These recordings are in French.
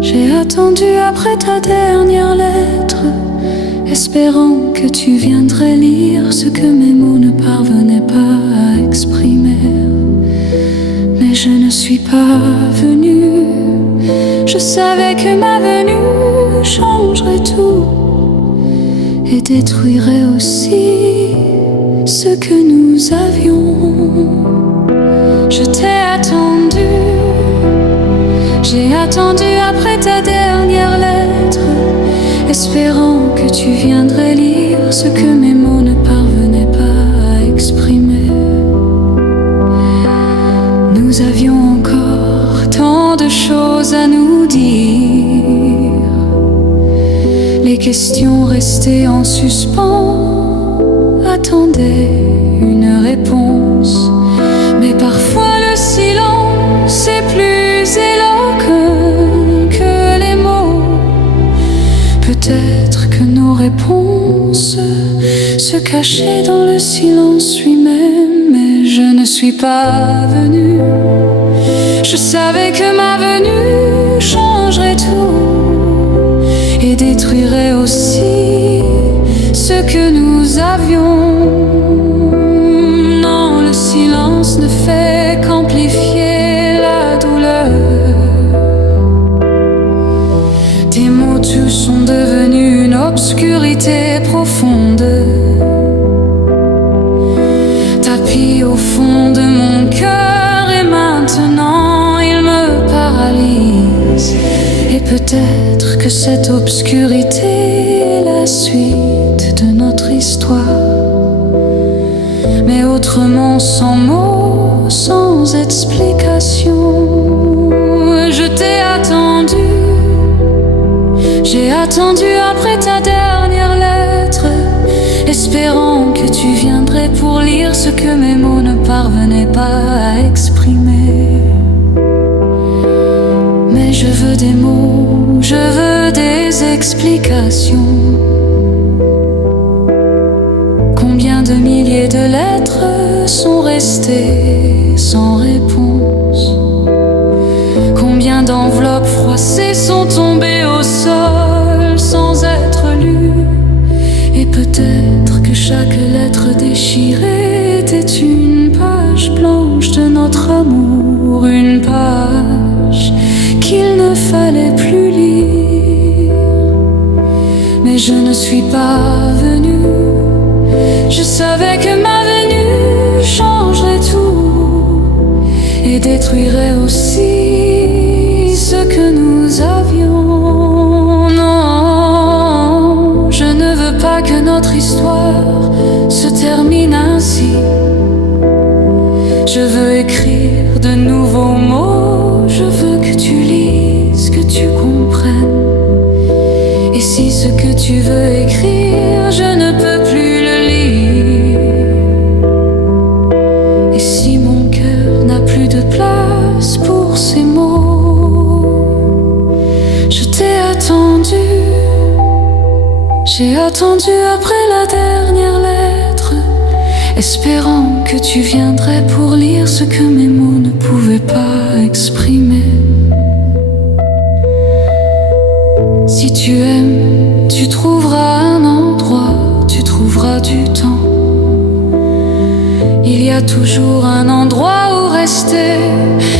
J'ai attendu après ta dernière lettre, espérant que tu viendrais lire ce que mes mots ne parvenaient pas à exprimer. Mais je ne suis pas venue. Je savais que ma venue changerait tout et détruirait aussi ce que nous avions. Je t'ai attendu. J'ai attendu après ta dernière lettre, espérant que tu viendrais lire ce que mes mots ne parvenaient pas à exprimer. Nous avions encore tant de choses à nous dire. Les questions restées en suspens attendaient une réponse. Mais parfois le silence est plus éloquent que les mots. Peut-être que nos réponses se cachaient dans le silence lui-même. Mais je ne suis pas venue. Je savais que ma venue changerait tout et détruirait aussi ce que nous avions. Non, le silence ne fait qu'amplifier la douleur. Tes mots tous sont devenus une obscurité profonde, tapis au fond de mon cœur, et maintenant il me paralyse. Et peut-être que cette obscurité est la suite de notre histoire, mais autrement, sans mots, sans explication. Je t'ai attendu. J'ai attendu après ta dernière lettre, espérant que tu viendrais pour lire ce que mes mots ne parvenaient pas à exprimer. Mais je veux des mots, je veux des explications. Combien de milliers de lettres sont restées sans réponse? Combien d'enveloppes froissées sont tombées au sol sans être lues? Et peut-être que chaque lettre déchirée était une page blanche de notre amour, une page qu'il ne fallait plus lire. Mais je ne suis pas venue. Je savais que ma venue changerait tout et détruirait aussi ce que nous avions. Non, je ne veux pas que notre histoire se termine ainsi. Je veux écrire de nouveaux mots. Je veux que tu lises, que tu comprennes. Et si ce que tu veux écrire, je ne peux plus le lire, et si mon cœur n'a plus de place pour ces mots, je t'ai attendu. J'ai attendu après la dernière lettre, espérant que tu viendrais pour lire ce que mes mots ne pouvaient pas exprimer. Si tu aimes, tu trouveras un endroit, tu trouveras du temps. Il y a toujours un endroit où rester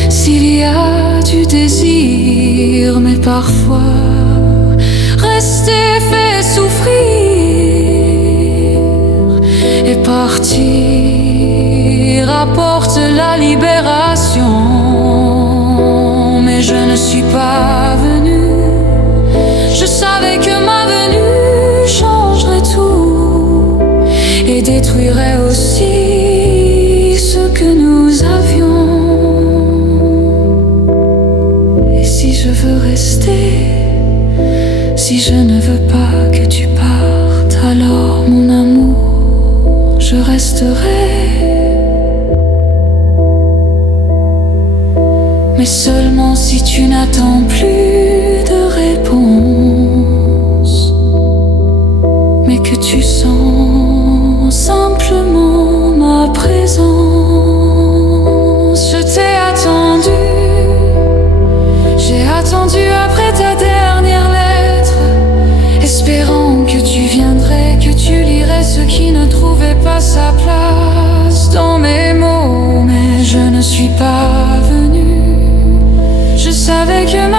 s'il y a du désir. Mais parfois, rester fait souffrir, et partir apporte la libération. Mais je ne suis pas venue. Je savais que ma venue changerait tout et détruirait aussi ce que nous avions. Et si je veux rester, si je ne veux pas que tu partes, alors mon amour, je resterai. Mais seulement si tu n'attends plus de réponse, mais que tu sens simplement ma présence. Je t'ai attendu. attendu après ta dernière lettre, espérant que tu viendrais, que tu lirais ce qui ne trouvait pas sa place dans mes mots. Mais je ne suis pas venu. Je savais que